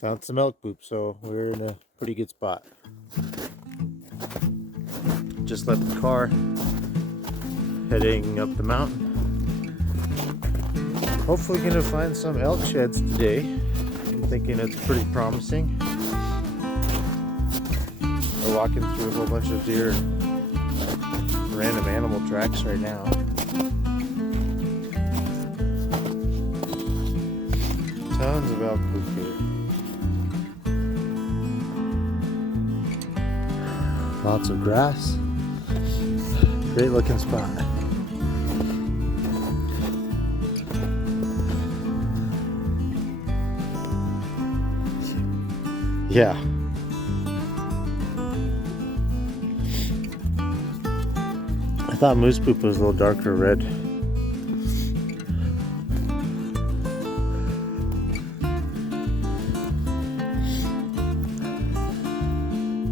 Found some elk poop, so we're in a pretty good spot. Just left the car, heading up the mountain. Hopefully gonna find some elk sheds today. I'm thinking it's pretty promising. We're walking through a whole bunch of deer and random animal tracks right now. Tons of elk poop here. Lots of grass. Great looking spot. Yeah. I thought moose poop was a little darker red.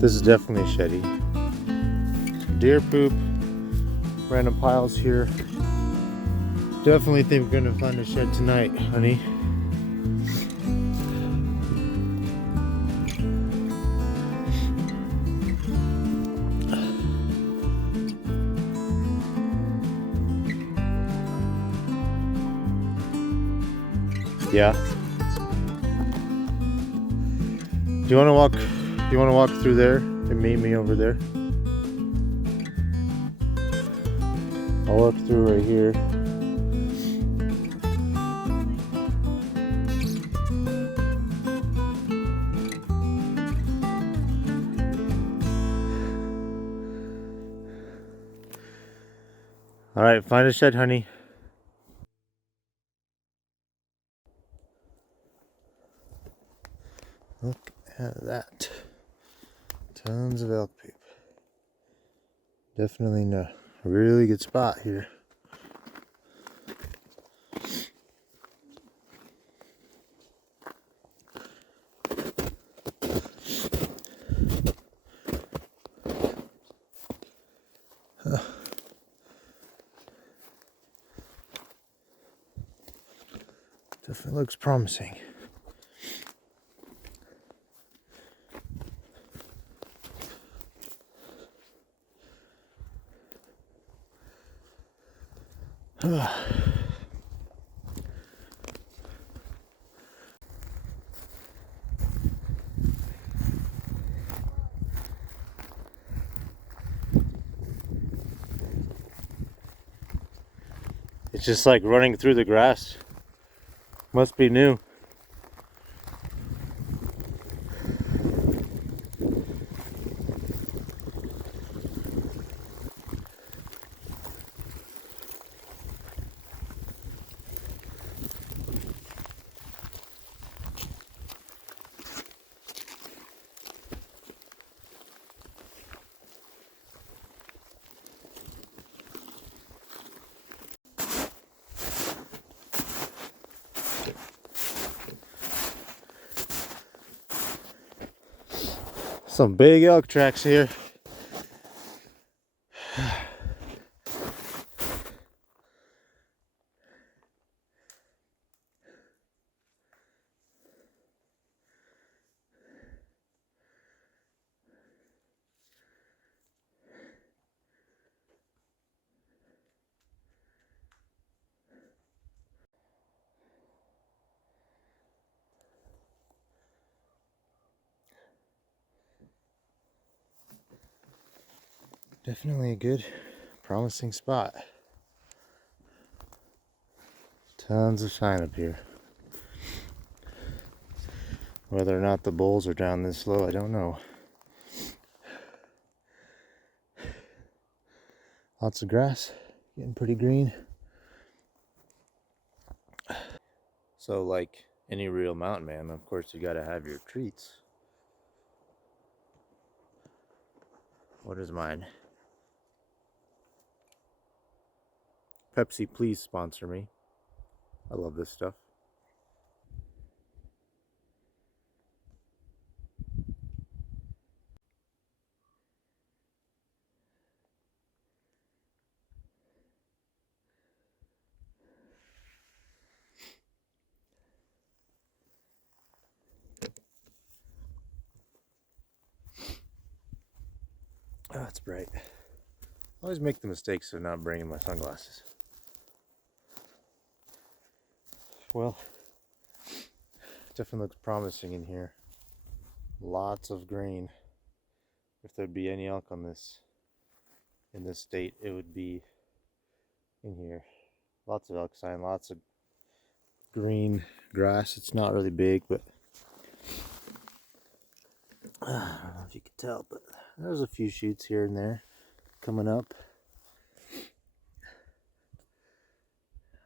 This is definitely sheddy. Deer poop, random piles here. Definitely think we're gonna find a shed tonight, honey. Yeah. Do you want to walk? Do you want to walk through there and meet me over there? I'll walk through right here. All right, find a shed, honey. Look at that. Tons of elk poop. Definitely in a really good spot here. Definitely looks promising. It's just like running through the grass. Must be new. Some big elk tracks here. Definitely a good, promising spot. Tons of shine up here. Whether or not the bulls are down this low, I don't know. Lots of grass, getting pretty green. So like any real mountain man, of course you gotta have your treats. What is mine? Pepsi, please sponsor me. I love this stuff. Oh, it's bright. I always make the mistakes of not bringing my sunglasses. Well, definitely looks promising in here. Lots of green. If there'd be any elk on this, in this state, it would be in here. Lots of elk sign, lots of green grass. It's not really big, but I don't know if you can tell, but there's a few shoots here and there coming up.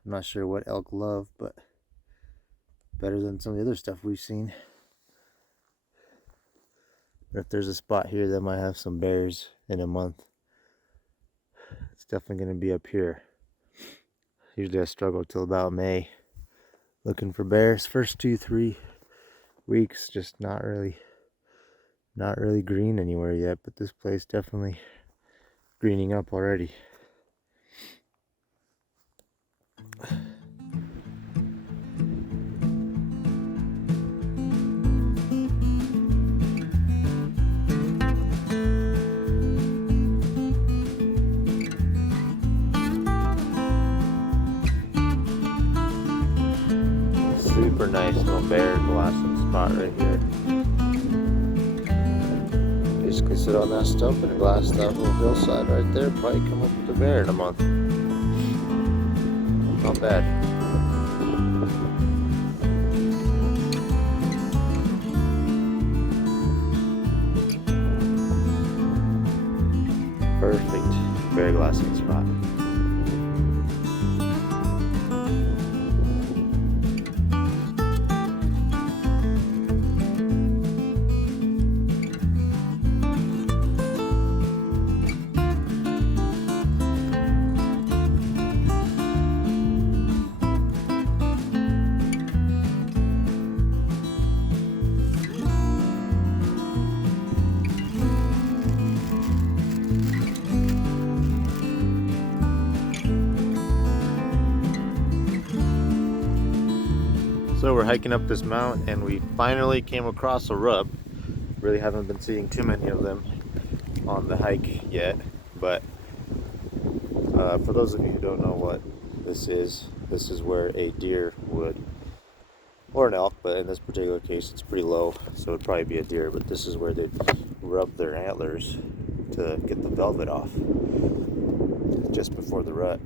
I'm not sure what elk love, but better than some of the other stuff we've seen. But if there's a spot here that might have some bears in a month, it's definitely going to be up here. Usually I struggle till about May looking for bears. First 2-3 weeks just not really green anywhere yet, but this place definitely greening up already. Super nice little bear glassing spot right here. Basically sit on that stump and glass that little hillside right there. Probably come up with a bear in a month. Not bad. Perfect bear glassing spot. So we're hiking up this mountain and we finally came across a rub. Really haven't been seeing too many of them on the hike yet, but for those of you who don't know what this is where a deer would, or an elk, but in this particular case it's pretty low, so it'd probably be a deer, but this is where they'd rub their antlers to get the velvet off just before the rut.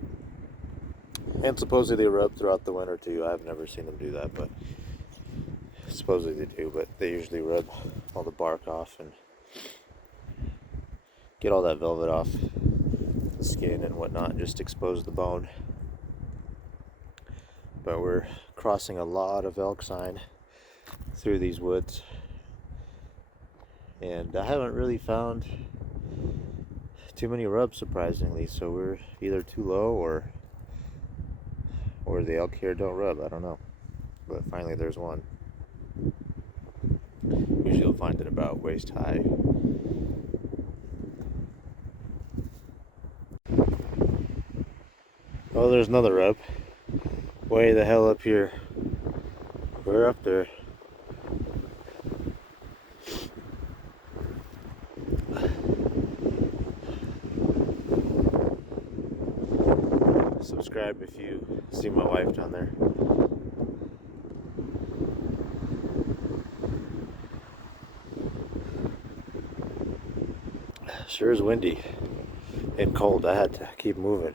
And supposedly they rub throughout the winter too. I've never seen them do that, but supposedly they do. But they usually rub all the bark off and get all that velvet off the skin and whatnot, and just expose the bone. But we're crossing a lot of elk sign through these woods, and I haven't really found too many rubs, surprisingly. So we're either too low or the elk here don't rub, I don't know. But finally there's one. Usually you'll find it about waist high. Oh, there's another rub. Way the hell up here. We're up there. Subscribe if you see my wife down there. Sure is windy and cold. I had to keep moving.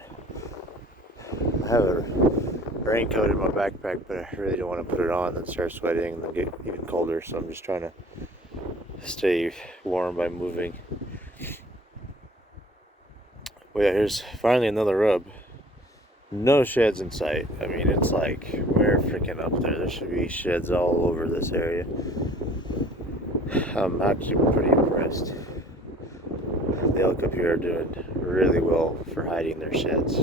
I have a raincoat in my backpack, but I really don't want to put it on and start sweating and then get even colder, so I'm just trying to stay warm by moving. Well, yeah, here's finally another rub. No sheds in sight. I mean, it's like we're freaking up there. There should be sheds all over this area. I'm actually pretty impressed. The elk up here are doing really well for hiding their sheds.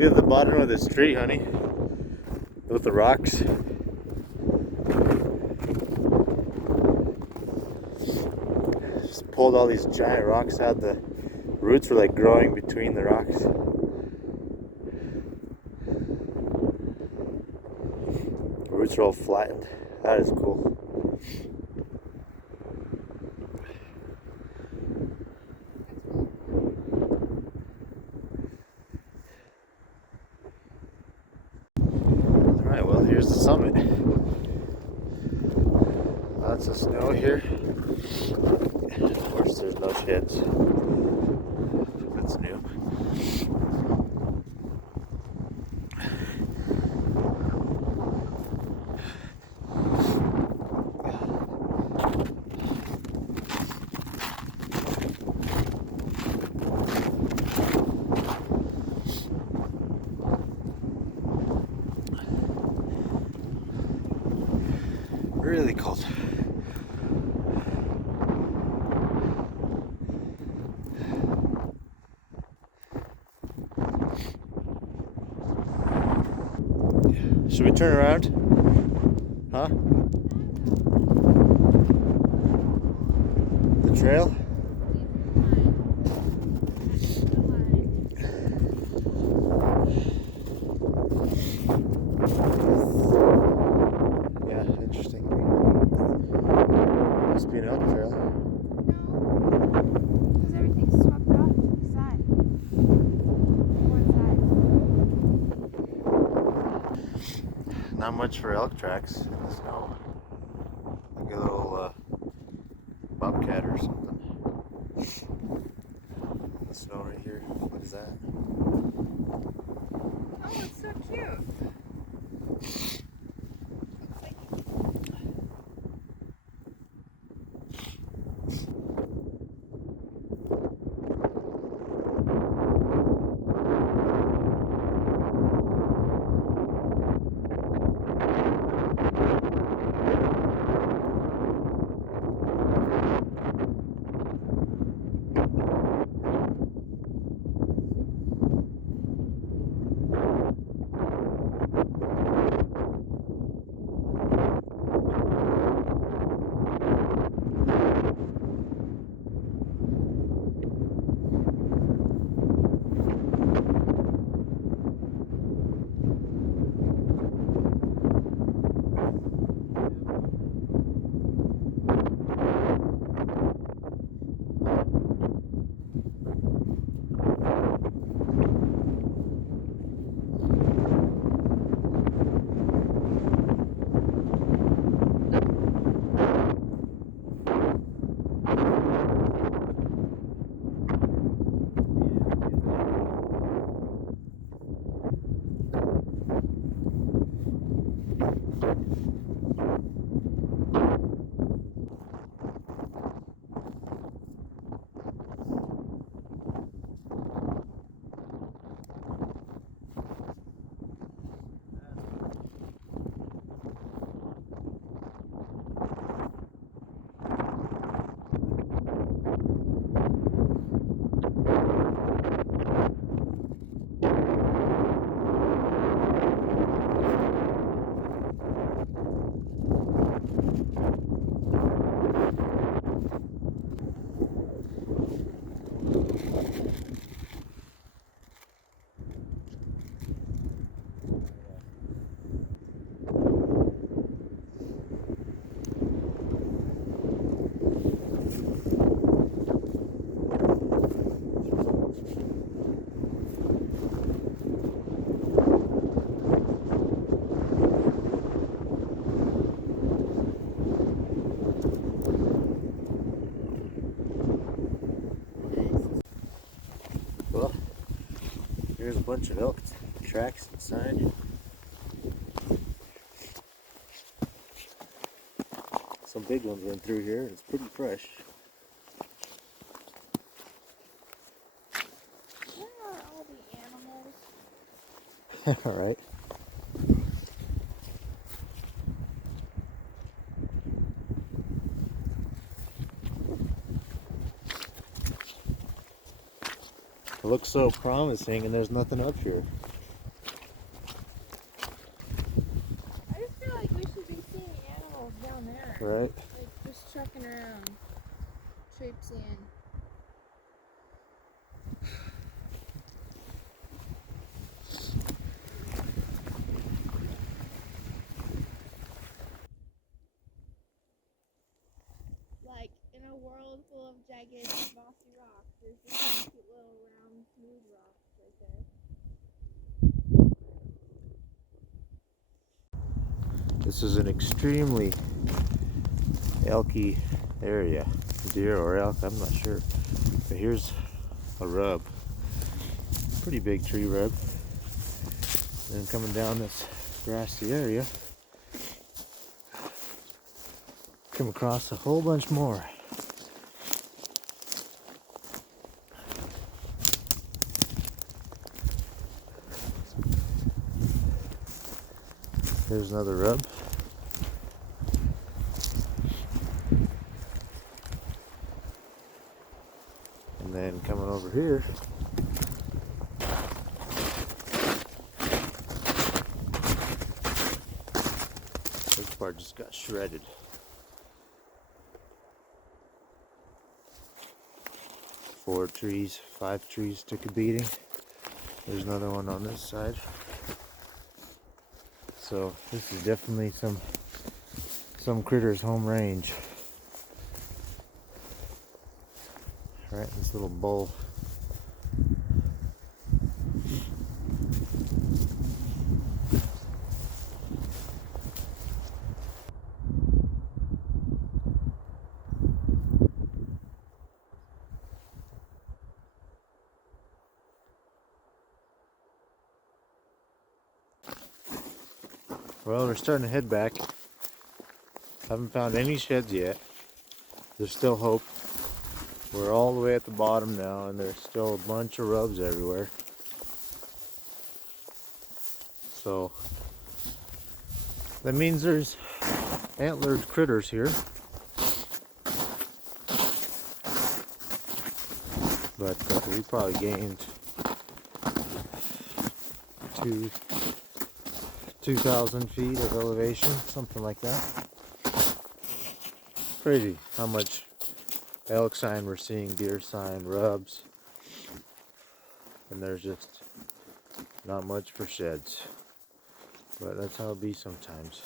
Look at the bottom of this tree, honey. With the rocks. Just pulled all these giant rocks out. The roots were like growing between the rocks. The roots are all flattened. That is cool. Alright, well, here's the summit. Lots of snow here. Of course, there's no sheds. That's new. Really cold. Should we turn around? Huh? The trail? Yeah, interesting. Must be an elk trail. Because everything's swept off to the side. One side. Not much for elk tracks in the snow. Like a little bobcat or something. The snow right here. What is that? Oh, it's so cute. Well, here's a bunch of elk tracks inside. Some big ones went through here. It's pretty fresh. Where are all the animals? All right. It looks so promising, and there's nothing up here. Right? Like just trucking around, traipsing. Like in a world full of jagged, bossy rocks, there's just some cute little round, smooth rocks right there. This is an extremely elky area. Deer or elk, I'm not sure. But here's a rub. Pretty big tree rub. And then coming down this grassy area, come across a whole bunch more. Here's another rub. And then coming over here, this part just got shredded. 4 trees, 5 trees took a beating. There's another one on this side. So this is definitely some critter's home range. Right, this little bowl. Well, we're starting to head back. Haven't found any sheds yet. There's still hope. We're all the way at the bottom now, and there's still a bunch of rubs everywhere. So that means there's antlered critters here. But we probably gained 2,000 feet of elevation, something like that. Crazy how much elk sign we're seeing, deer sign, rubs, and there's just not much for sheds. But that's how it be sometimes.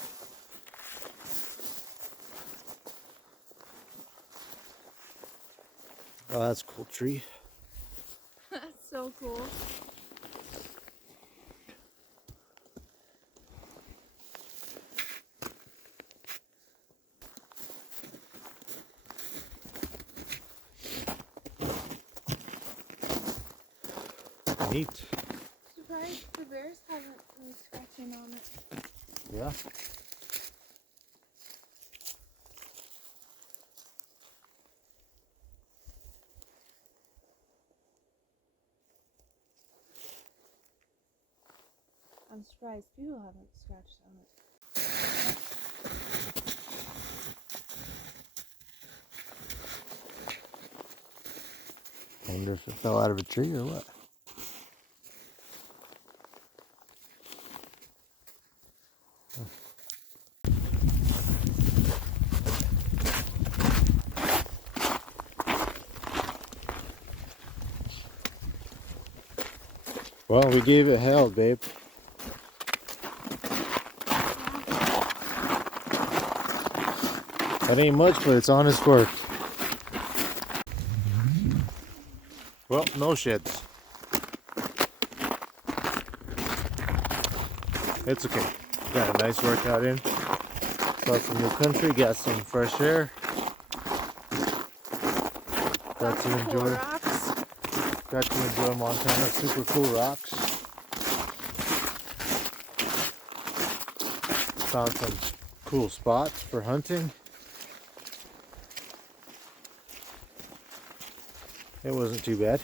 Oh, that's a cool tree. That's so cool. Neat. Surprised the bears haven't been scratching on it. Yeah. I'm surprised people haven't scratched on it. I wonder if it fell out of a tree or what. Well, we gave it hell, babe. That ain't much, but it's honest work. Well, no sheds. It's okay. Got a nice workout in. Saw some new country, got some fresh air. Got to enjoy. Rocks. Got to enjoy Montana. Super cool rocks. Found some cool spots for hunting. It wasn't too bad.